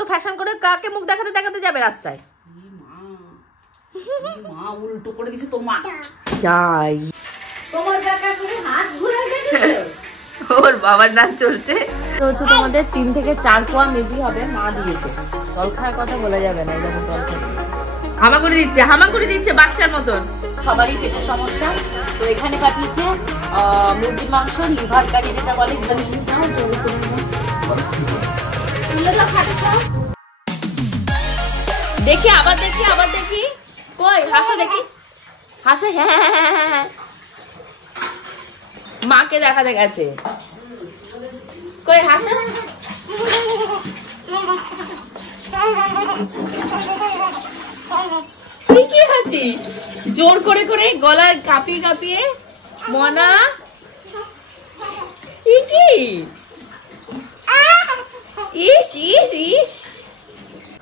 তো ফ্যাশন করে কাকে মুখ দেখাতে দেখাতে যাবে রাস্তায়? মা উল্টো করে দিছে তো মা। যাই তোমার কাকা করে হাত ঘুরাই দিয়েছে। ওর বাবার নাচ চলছে। হচ্ছে তোমাদের 3 থেকে 4 কোয়া মেবি হবে, মা দিয়েছে। জল খাওয়ার কথা বলা যাবে না, যেন জল খাবে। হামাগুড়ি দিচ্ছে বাচ্চার মতন। সবারই পেটের সমস্যা, তো এখানে পাঠিয়েছে মুরগির মাংস, লিভার কারি যেটা বলে, দেখি আবার দেখি কই হাসো, দেখি হাসো। হ্যাঁ মাকে দেখাতে গেছে, কই হাসো। কি হাসি, জোর করে করে গলায় কাঁপিয়ে মনা কি ইস।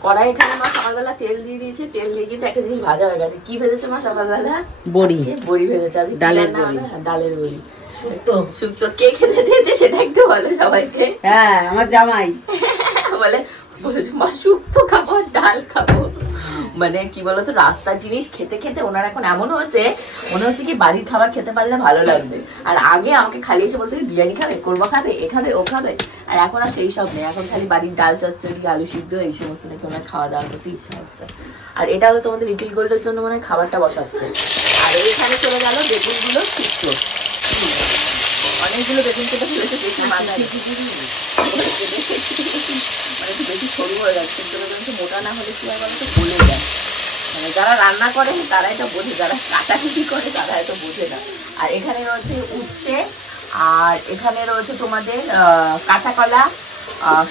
কড়াই এখানে মা সকালবেলা তেল দিয়ে দিয়েছে, তেল দিয়ে কিন্তু একটা জিনিস ভাজা হয়ে গেছে। কি ভেজেছে মা সকালবেলা? বড়ি ভেজেছে। আজকে ডালের বড়ি শুক্তো। কে খেতে চেয়েছে সেটা একটু বলো সবাইকে। হ্যাঁ আমার জামাই বলেছে মা শুক্তো খাবো, ডাল খাবো। মানে কি বলতো, রাস্তার জিনিস খেতে খেতে ওনার এখন এমন হচ্ছে, মনে হচ্ছে কি বাড়ির খাবার খেতে পারলে ভালো লাগবে। আর আগে আমাকে খালি এসে বলতে বিরিয়ানি খাবে, কোরমা খাবে, এ খাবে, ও খাবে। আর এখন আর সেই সব নেই, এখন খালি বাড়ির ডাল চচ্চড়ি, আলু সিদ্ধ, এই সমস্ত নাকি ওনার খাওয়া দাওয়া করতে ইচ্ছা হচ্ছে। আর এটা হলো তোমাদের লিটিল গোল্ডের জন্য মানে খাবারটা বসাচ্ছে। আর এখানে চলে গেল বেগুনগুলো সিদ্ধ, অনেকগুলো বেগুন কেটে ফেলেছে। বেশি মাথা মানে একটু বেশি সরু হয়ে যাচ্ছে, মোটা না হলে কি হয় বলতো, গলে যায়। মানে যারা রান্না করে তারা এটা বোঝে, যারা কাটাকুটি করে তারা এটা বোঝে না। আর এখানে রয়েছে উচ্ছে, আর এখানে রয়েছে তোমাদের কাঁচা কলা,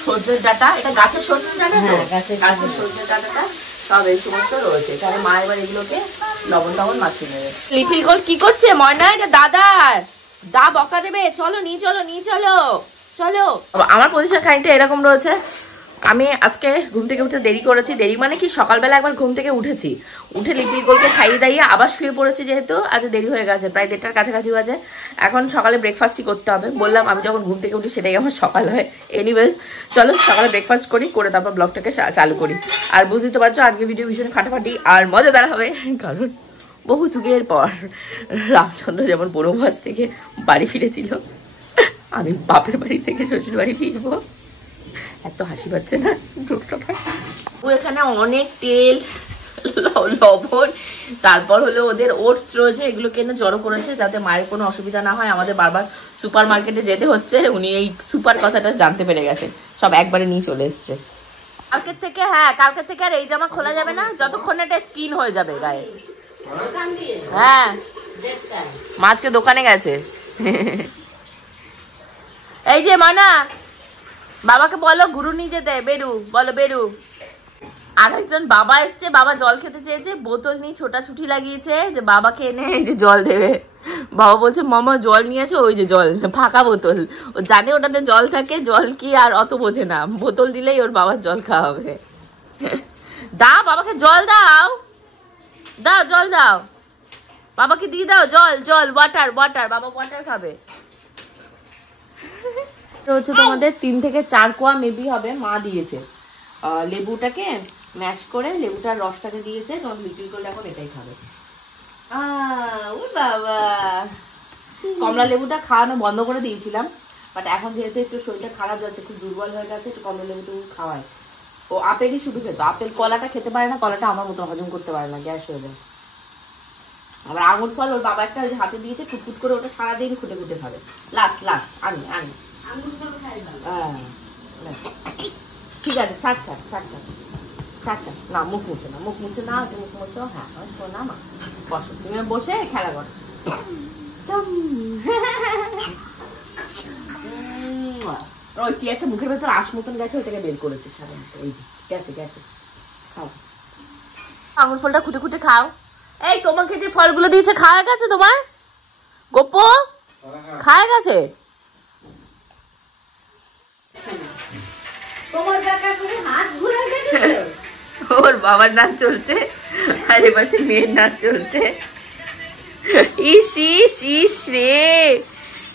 সজনের ডাঁটা। এটা গাছের সজনের ডাঁটা তো, গাছের সজনের ডাঁটাটা সব এই সমস্ত রয়েছে। তাহলে মা এবার এগুলোকে লবণ টবণ মাখিয়ে নেবে। লিটিল গোল্ড কি করছে ময়না? এটা দাদার দা বকা দেবে। চলো নিয়ে চলো। আমার পজিশন খানিকটা এরকম রয়েছে। আমি আজকে ঘুম থেকে উঠে দেরি করেছি। দেরি মানে কি, সকালবেলা একবার ঘুম থেকে উঠে লিটিল গোলকে খাইয়ে দাইয়ে আবার শুয়ে পড়েছি, যেহেতু আজ দেরি হয়ে গেছে, প্রায় 1:30টার কাছাকাছি বাজে। এখন সকালে ব্রেকফাস্টই করতে হবে। বললাম আমি যখন ঘুম থেকে উঠি সেটাই আমার সকাল হয়। এনিওয়েজ চলো সকালে ব্রেকফাস্ট করে তারপর ব্লগটাকে চালু করি। আর বুঝতে পারছো আজকে ভিডিও ভীষণ ফাটাফাটি আর মজাদার হবে, কারণ বহু যুগের পর রামচন্দ্র যেমন বনবাস থেকে বাড়ি ফিরেছিল, আমি বাপের বাড়ি থেকে শ্বশুর বাড়ি ফিরবো। এত হাসি পাচ্ছে না? এখানে অনেক তেল, লবণ, তারপর হলো ওদের ওটস রয়েছে, এগুলো কেনে জড়ো করেছে যাতে মায়ের কোনো অসুবিধা না হয়। আমাদের বারবার সুপার মার্কেটে যেতে হচ্ছে, উনি এই সুপার কথাটা জানতে পেরে গেছে, সব একবারে নিয়ে চলে এসছে। কালকের থেকে আর এই জামা খোলা যাবে না যতক্ষণ এটা স্কিন হয়ে যাবে গায়ে। হ্যাঁ মাঝকে দোকানে গেছে। এই যে ময়না, বাবাকে বলো গুরু নিয়ে যেতে, বেরু। আর একজন বাবা এসছে, বাবা জল খেতে চেয়েছে, বোতল নিয়ে ছোটাছুটি লাগিয়েছে যে বাবাকে এনে যে জল দেবে। বাবা বলছে মামা জল নিয়ে আসো, ওই যে জল, ফাঁকা বোতল। ও জানে ওটাতে জল থাকে, জল কি আর অত বোঝে না, বোতল দিলেই ওর বাবার জল খাওয়া হবে। বাবাকে জল দাও, জল দাও, বাবাকে দিয়ে দাও জল, ওয়াটার, বাবা ওয়াটার খাবে। হচ্ছে তোমাদের 3 থেকে 4 কোয়া মেবি হবে, মা দিয়েছে। লেবুটাকে ম্যাচ করে লেবুটার রসটাকে দিয়েছে, তোমার লিটিল গোল্ড এখন এটাই খাবে। বাবা, কমলা লেবুটা খাওয়ানো বন্ধ করে দিয়েছিলাম, বাট এখন যেহেতু একটু শরীরটা খারাপ যাচ্ছে, খুব দুর্বল হয়ে গেছে, একটু কমলা লেবুটুকু খাওয়ায়। ও আপেলই শুধু খেত, আপেল কলাটা খেতে পারে না, কলাটা আমার মতো হজম করতে পারে না, গ্যাস হয়ে যায়। আবার আঙুর ফল ওর বাবা একটা হাতে দিয়েছে, ফুটফুট করে ওটা সারাদিন খুঁটে খাবে। লাস্ট আনি ঠিক আছে, ষাট না, মুখ মুছে না, মুখ মুছো। হ্যাঁ শোনা মা, বসো, তুমি বসে খেলা করো। ওই কি একটা মুখের ভেতর আঁশ মতন গেছে, ওইটাকে বের করেছে সাধারণত। এই যে গেছে, খাও আঙুর ফলটা খুঁটে খাও। এই তোমাকে যে ফলগুলো দিয়েছে খাওয়া গেছে তোমার? গোপো খাওয়া গেছে? ওর বাবার নাচ চলছে, আর এপাশে মেয়ের নাচ চলছে। ইস রে,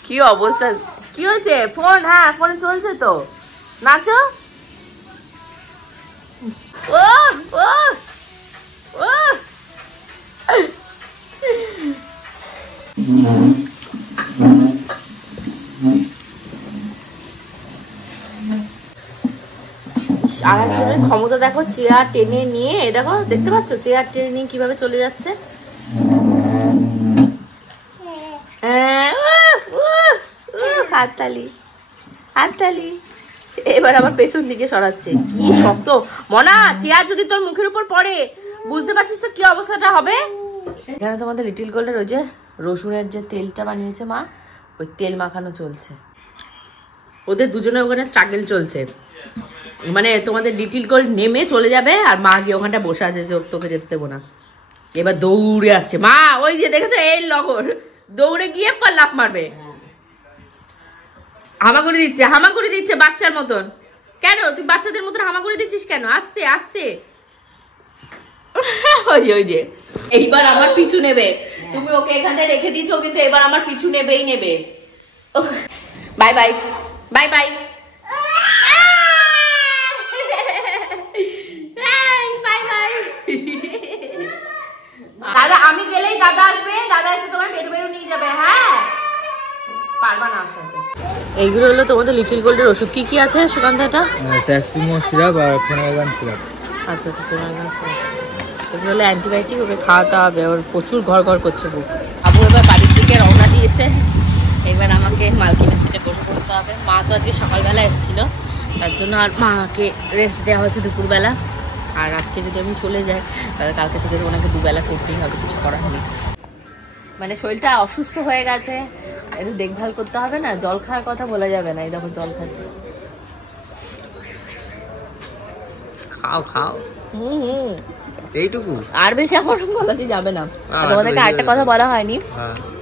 কি অবস্থা। কি হয়েছে? ফোন? হ্যাঁ ফোনে চলছে তো, নাচো। ও ও ও আর একজনের ক্ষমতা দেখো, চেয়ার টেনে নিয়ে, দেখো দেখতে পাচ্ছ চেয়ার টেনে নিয়ে কিভাবে চলে যাচ্ছে। হাততালি হাততালি। এবার আবার পেছন দিকে সরাচ্ছে, কি শক্ত। মনা, চেয়ার যদি তোর মুখের উপর পড়ে বুঝতে পারছিস তো কি অবস্থাটা হবে। এখানে তোমাদের লিটিল গোল্ডের ওই যে রসুনের যে তেলটা বানিয়েছে মা, ওই তেল মাখানো চলছে। ওদের দুজনে ওখানে স্ট্রাগল চলছে, মানে তোমাদের লিটিল গোল্ড নেমে চলে যাবে আর মা গিয়ে ওখানটা বসে আছে, তোকে যেতে দেবো না। এবার দৌড়ে আসছে মা, ওই যে দেখেছো এই লগর দৌড়ে গিয়ে পর লাফ মারবে। হামাগুড়ি দিচ্ছে বাচ্চার মতন। কেন তুই বাচ্চাদের মতন হামাগুড়ি দিচ্ছিস কেন? আস্তে আস্তে। ওই যে এইবার আমার পিছু নেবে। তুমি ওকে এখানে রেখে দিয়েছো, কিন্তু এবার আমার পিছু নেবেই নেবে। Bye bye bye bye bye bye. দাদা, আমি গেলেই দাদা আসবে, দাদা এসে তোমায় বেরু বেরু নিয়ে যাবে। হ্যাঁ, পারবা না আসতে। এইগুলো হলো তোমাদের লিটিল গোল্ডের ওষুধ। কি কি আছে সুকান্ত? এটা ট্যাক্সিমো সিরাপ আর ফেনাইগান সিরাপ। আচ্ছা আচ্ছা, ফেনাইগান সিরাপ। এগুলো হলো অ্যান্টিবায়োটিক, ওকে খাওয়াতে হবে। ওর প্রচুর ঘর ঘর করছে বুক। আবু এবার বাড়ির দিকে রওনা দিয়েছে। এবার আমাকে মালকিনা সিটে বসে পড়তে হবে। মা তো আজকে সকালবেলা এসেছিলো, তার জন্য আর মাকে রেস্ট দেওয়া হয়েছে দুপুরবেলা। আর আজকে যদি আমি চলে যাই তাহলে কালকে থেকে ওনাকে দুবেলা করতেই হবে, কিছু করার নেই। মানে শরীরটা অসুস্থ হয়ে গেছে, একটু দেখভাল করতে হবে না। জল খাওয়ার কথা বলা যাবে না। এই দেখো জল খাচ্ছে। খাও খাও। এইটুকু আর বেশি আমার বলাতে যাবে না। তোমাদেরকে আরেকটা কথা বলা হয়নি,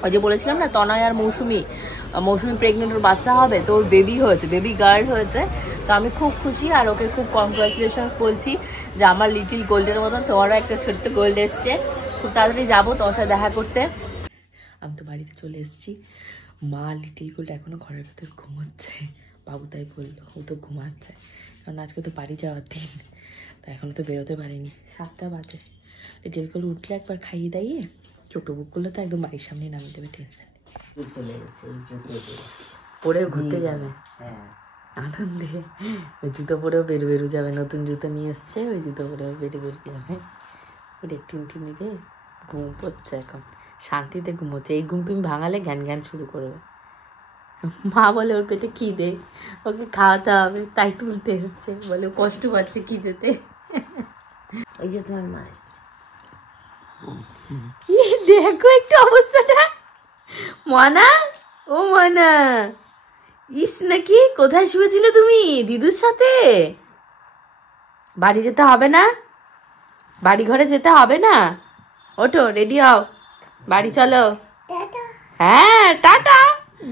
ওই যে বলেছিলাম না তনয় আর মৌসুমি প্রেগনেন্ট, ওর বাচ্চা হবে, তো ওর বেবি হয়েছে, বেবি গার্ল হয়েছে। তো আমি খুব খুশি আর ওকে খুব কংগ্রাচুলেশনস বলছি যে আমার লিটিল গোল্ডের মতন তোমারও একটা ছোট্ট গোল্ড এসছে। খুব তাড়াতাড়ি যাবো তোমার সাথে দেখা করতে। আমি তো বাড়িতে চলে এসেছি। মা লিটিল গোল্ড এখনো ঘরের ভেতর ঘুমোচ্ছে। বাবু তাই বললো, ও তো ঘুমাচ্ছে, কারণ আজকে তো বাড়ি যাওয়ার দিন, তো এখনো তো বেরোতে পারিনি। 7টা বাজে। লিটিল গোল্ড উঠলে একবার খাইয়ে দাইয়ে ছোটো বুক করলে তো একদম বাড়ির সামনে নামিয়ে দেবে, টেনশন চলে গেছে পরে ঘুরতে যাবে আনন্দে। ওই জুতো পরেও বেরু বেরু যাবে, নতুন জুতো নিয়ে এসছে, ওই জুতো পরেও বেরু বেরু যাবে। ওরে টুনটুনি রে ঘুম পড়ছে এখন, শান্তিতে ঘুমোচ্ছে। এই ঘুম তুমি ভাঙালে জ্ঞান জ্ঞান শুরু করবে। মা বলে ওর পেটে খিদে, ওকে খাওয়াতে হবে, তাই তুলতে এসছে। বলে কষ্ট পাচ্ছে খিদেতে। ওই যে তোমার মাছ, দেখো একটু অবস্থাটা। মনা, ও মনা, ইস নাকি কোথায় শুয়েছিলে তুমি? দিদুর সাথে? বাড়ি যেতে হবে না? বাড়ি ঘরে যেতে হবে না? ওঠো, রেডি হও, বাড়ি চলো। হ্যাঁ, tata,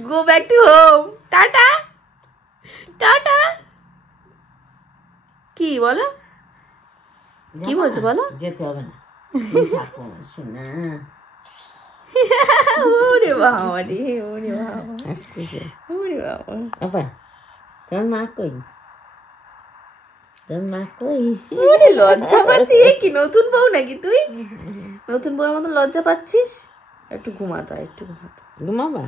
go back to home. Tata tata. কি বলো, কি বলছো বলো? যেতে হবে না, থাকো শোনা। ওরে বাবা রে, ওরে বাবা, ওরে বাবা। বাবা তোর মা কই? তোর মা কই? ওরে লজ্জা পাচ্ছি। কি নতুন বউ নাকি তুই? নতুন বউর মতো লজ্জা পাচ্ছিস? একটু ঘুমাতো, একটু ঘুমাতো। ঘুমাবা?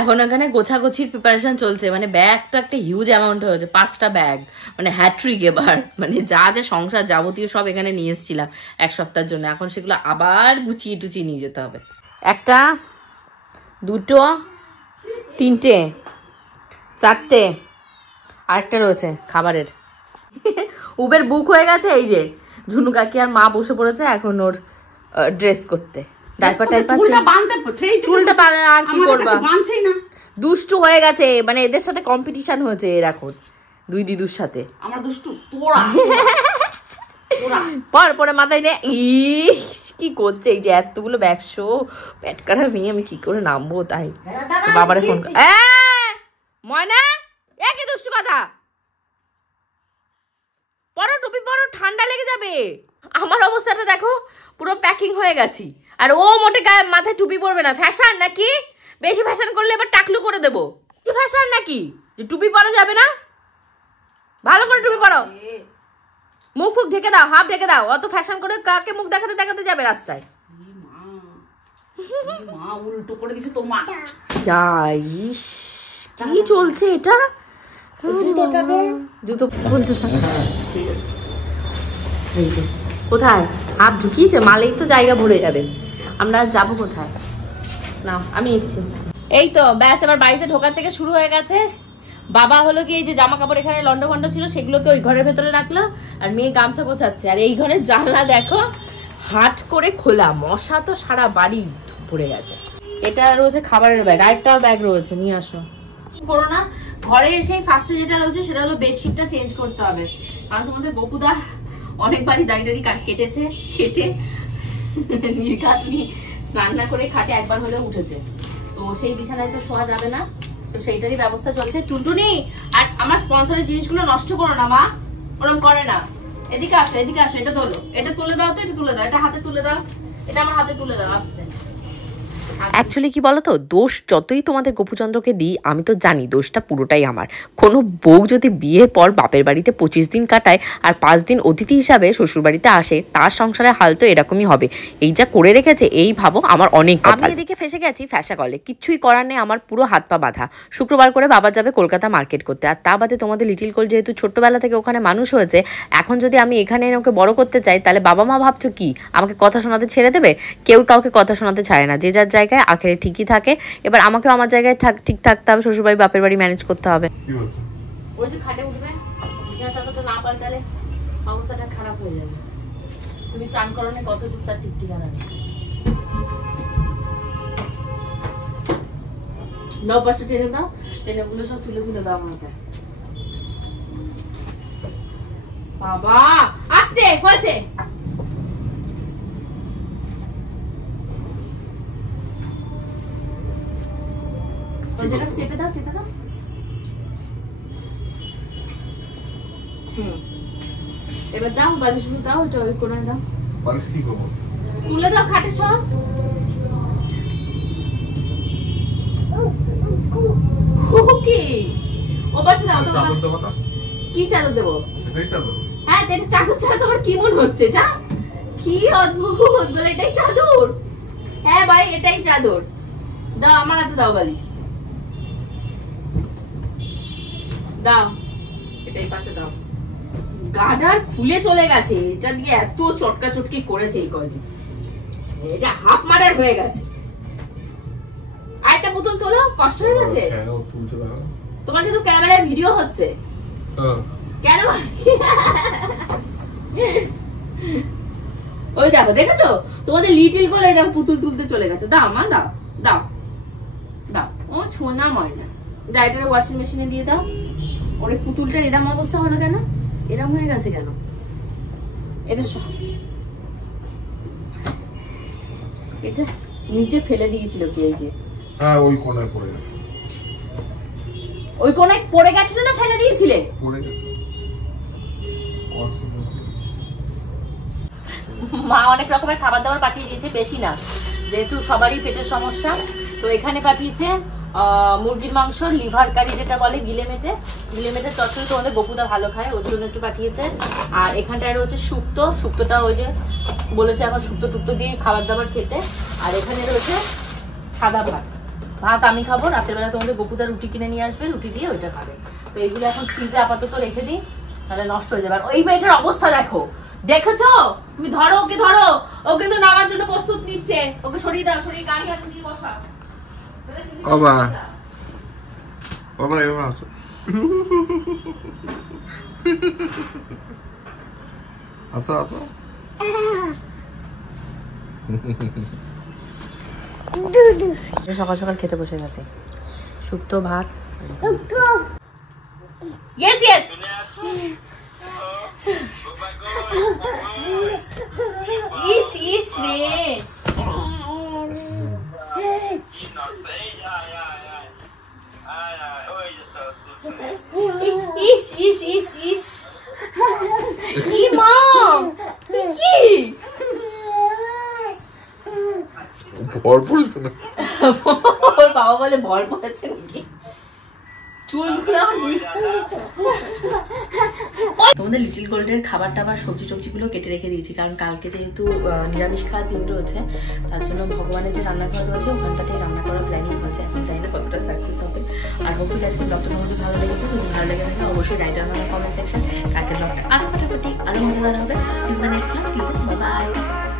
এখন এখানে গোছাগুছির প্রিপারেশন চলছে। মানে ব্যাগ তো একটা হিউজ অ্যামাউন্ট হয়েছে, 5টা ব্যাগ, মানে হ্যাট্রিক। এবার মানে যা যা সংসার যাবতীয় সব এখানে নিয়ে এসেছিলাম 1 সপ্তাহের জন্য। এখন সেগুলো আবার গুছিয়ে টুচিয়ে নিয়ে যেতে হবে। 1টা, 2টো, 3টে, 4টে, আরেকটা রয়েছে খাবারের। উবের বুক হয়ে গেছে। এই যে ঝুনু কাকি আর মা বসে পড়েছে এখন ওর ড্রেস করতে। ডাইপার টাইপার চুলটা আর কি করবা, দুষ্টু হয়ে গেছে। মানে এদের সাথে কম্পিটিশন হয়েছে এর এখন, দুই দিদুর সাথে। আমার দুষ্টু তোরা পর পরে মাথায় নে। কি করছে এই যে এতগুলো ব্যাগশো প্যাট কাটার মেয়ে, আমি কি করে নামবো? তাই বাবারে ফোন কর। ময়না, একই দুষ্টু কথা। পরো টুপি পরো, ঠান্ডা লেগে যাবে। আমার অবস্থাটা দেখো, পুরো প্যাকিং হয়ে গেছি। আর ও মোটে গায়ে মাথায় টুপি পরবে না। ফ্যাশন নাকি? বেশি ফ্যাশন করলে এবার টাকলু করে দেবো। ফ্যাশন নাকি যে টুপি পরা যাবে না? ভালো করে টুপি পরো। মুখ ফুক ঢেকে দাও, হাফ ঢেকে দাও। অত ফ্যাশন করে কাকে মুখ দেখাতে দেখাতে যাবে রাস্তায়? মা উল্টো করে দিছে তো মা। যাইস কি চলছে এটা? জুতোটা দে, জুতো কোথায় হাফ ঢুকিয়েছে? মালেই তো জায়গা ভরে যাবে, আমরা যাবো কোথায়? না আমি ইচ্ছে এই তো ব্যাস, এবার বাড়িতে ঢোকার থেকে শুরু হয়ে গেছে। বাবা হলো কি এই যে জামা কাপড় এখানে লন্ডভন্ড ছিল সেগুলোকে ওই ঘরের ভেতরে রাখলো, আর মেয়ে গামছা গোছাচ্ছে। আর এই ঘরের জানলা দেখো হাট করে খোলা, মশা তো সারা বাড়ি ভরে গেছে। এটা রয়েছে খাবারের ব্যাগ, আরেকটা ব্যাগ রয়েছে, নিয়ে আসো। করো না, ঘরে এসে ফার্স্টে যেটা রয়েছে সেটা হলো বেডশিটটা চেঞ্জ করতে হবে, কারণ তোমাদের গোপুদা অনেকবারই দাড়ি কেটেছে, কেটে নির্ঘাতনি স্নান না করে খাটে একবার হলেও উঠেছে, তো সেই বিছানায় তো শোয়া যাবে না, তো সেইটারই ব্যবস্থা চলছে। টুনটুনি, আর আমার স্পন্সরের জিনিসগুলো নষ্ট করো না মা, ওরম করে না। এদিকে আসো, এদিকে আসো, এটা তোলো, এটা তুলে দাও তো, এটা তুলে দাও, এটা হাতে তুলে দাও, এটা আমার হাতে তুলে দাও। আসছে অ্যাকচুয়ালি কি বলতো, দোষ যতই তোমাদের গোপুচন্দ্রকে দিই, আমি তো জানি দোষটা পুরোটাই আমার। কোনো বউ যদি বিয়ের পর বাপের বাড়িতে 25 দিন কাটায় আর 5 দিন অতিথি হিসাবে শ্বশুরবাড়িতে আসে, তার সংসারের হাল তো এরকমই হবে। এই যা করে রেখেছে, এই ভাবো আমার অনেক। আমি এদিকে ফেসে গেছি ফ্যাশা কলে, কিচ্ছুই করার নেই, আমার পুরো হাত পা বাঁধা। শুক্রবার করে বাবা যাবে কলকাতা মার্কেট করতে, আর তা বাদে তোমাদের লিটিল কল যেহেতু ছোট্টবেলা থেকে ওখানে মানুষ হয়েছে, এখন যদি আমি এখানে এনে ওকে বড় করতে চাই, তাহলে বাবা মা ভাবছো কি আমাকে কথা শোনাতে ছেড়ে দেবে? কেউ কাউকে কথা শোনাতে ছাড়ে না, যে যার জায়গায় আখেরে ঠিকই থাকে। এবার আমাকেও আমার জায়গায় ঠিক থাকতে হবে, শ্বশুরবাড়ি বাপের বাড়ি ম্যানেজ করতে হবে। ওই যে খাটে উঠবে, বিছানা চাদরটা না পাল্টালে অবস্থাটা খারাপ হয়ে যাবে। তুমি চান করনে কত যুগ তার ঠিক ঠিকানা নেই। দাও পাশে টেনে দাও, টেনে গুলো সব তুলে দাও আমাকে। বাবা আস্তে হয়েছে। চেপে দাও, চেপে দাও। এবার দাও বালিশ গুলো দাও, এটা ওই কোণায় দাও। বালিশ কি করবো? তুলে দাও খাটে সব। কি ও পাশে দাও। চাদর দেবো না? কি চাদর দেবো? এটাই চাদর? হ্যাঁ এটা চাদর ছাড়া তোমার কি মনে হচ্ছে? এটা কি অদ্ভুত বলে, এটাই চাদর? হ্যাঁ ভাই এটাই চাদর। দাও আমার হাতে দাও বালিশ, দাও এটাই পাশে দাও। গাডার খুলে চলে গেছে, এটা নিয়ে এত চটকা চটকি করেছে এই কয়দিন, এটা হাফ মার্ডার হয়ে গেছে। আরেকটা পুতুল তোলো, কষ্ট হয়ে গেছে। তোমার কিন্তু ক্যামেরায় ভিডিও হচ্ছে কেন? ওই দেখো, দেখেছো তোমাদের লিটিল করে দেখো পুতুল তুলতে চলে গেছে। দাও মা, দাও দাও দাও। ও ছোনা ময়না, ডাইটারে ওয়াশিং মেশিনে দিয়ে দাও। ওর পুতুলটার এরম অবস্থা হলো কেন? এরম হয়ে গেছে কেন? এটা এটা নিচে ফেলে দিয়েছিল কি? এই যে হ্যাঁ ওই কোণায় পড়ে গেছে। ওই কোণায় পড়ে গেছিল না ফেলে দিয়েছিলে? পড়ে গেছে। মা অনেক রকমের খাবার দাবার পাঠিয়ে দিয়েছে, বেশি না যেহেতু সবারই পেটের সমস্যা। তো এখানে পাঠিয়েছে মুরগির মাংস, লিভার কারি যেটা বলে, গিলেমেটের চচ্চড়ি তোমাদের গোপুদা ভালো খায়, ওর জন্য একটু পাঠিয়েছে। আর এখানটায় রয়েছে শুক্তোটা ওই যে বলেছে এখন শুক্তো দিয়ে খাবার দাবার খেতে। আর এখানে রয়েছে সাদা ভাত আমি খাবো, রাতের বেলা তোমাদের গোপুদা রুটি কিনে নিয়ে আসবে, রুটি দিয়ে ওইটা খাবে। তো এগুলো এখন ফ্রিজে আপাতত রেখে দিই, তাহলে নষ্ট হয়ে যাবে। আর ওই মেয়েটার অবস্থা দেখো, দেখেছো? তুমি ধরো ওকে, ধরো, ও কিন্তু নামার জন্য প্রস্তুত নিচ্ছে। ওকে সরিয়ে দাও, সরিয়ে গাড়ি হাতে দিয়ে বসাও। বাবা বাবা এবার আসো। আসো আসো। সকাল সকাল খেতে বসে গেছে শুক্তো ভাত। Yes yes. ইস ইস রে, ইস ইস ইস ইস। কি মা, কি ভর পড়েছে না? ওর বাবা বলে ভর পড়েছে নাকি? তোমাদের লিটল গোল্ডের খাবার টাবার সবজি টবজিগুলো কেটে রেখে দিয়েছি, কারণ কালকে যেহেতু নিরামিষ খাওয়ার দিন রয়েছে, তার জন্য ভগবানের যে রান্নাঘর রয়েছে ওখানটাতেই রান্না করার প্ল্যানিং হয়েছে। এখন জানি না কতটা সাকসেস হবে। আর হোপফুলি আজকে ব্লগটা তোমাদের ভালো লেগেছে। যদি ভালো লেগে থাকে অবশ্যই রাইট ডাউন কমেন্ট সেকশন কালকে ব্লগটা আরো ফাটাফাটি আরো মজাদার হবে। See you the next blog. Bye by.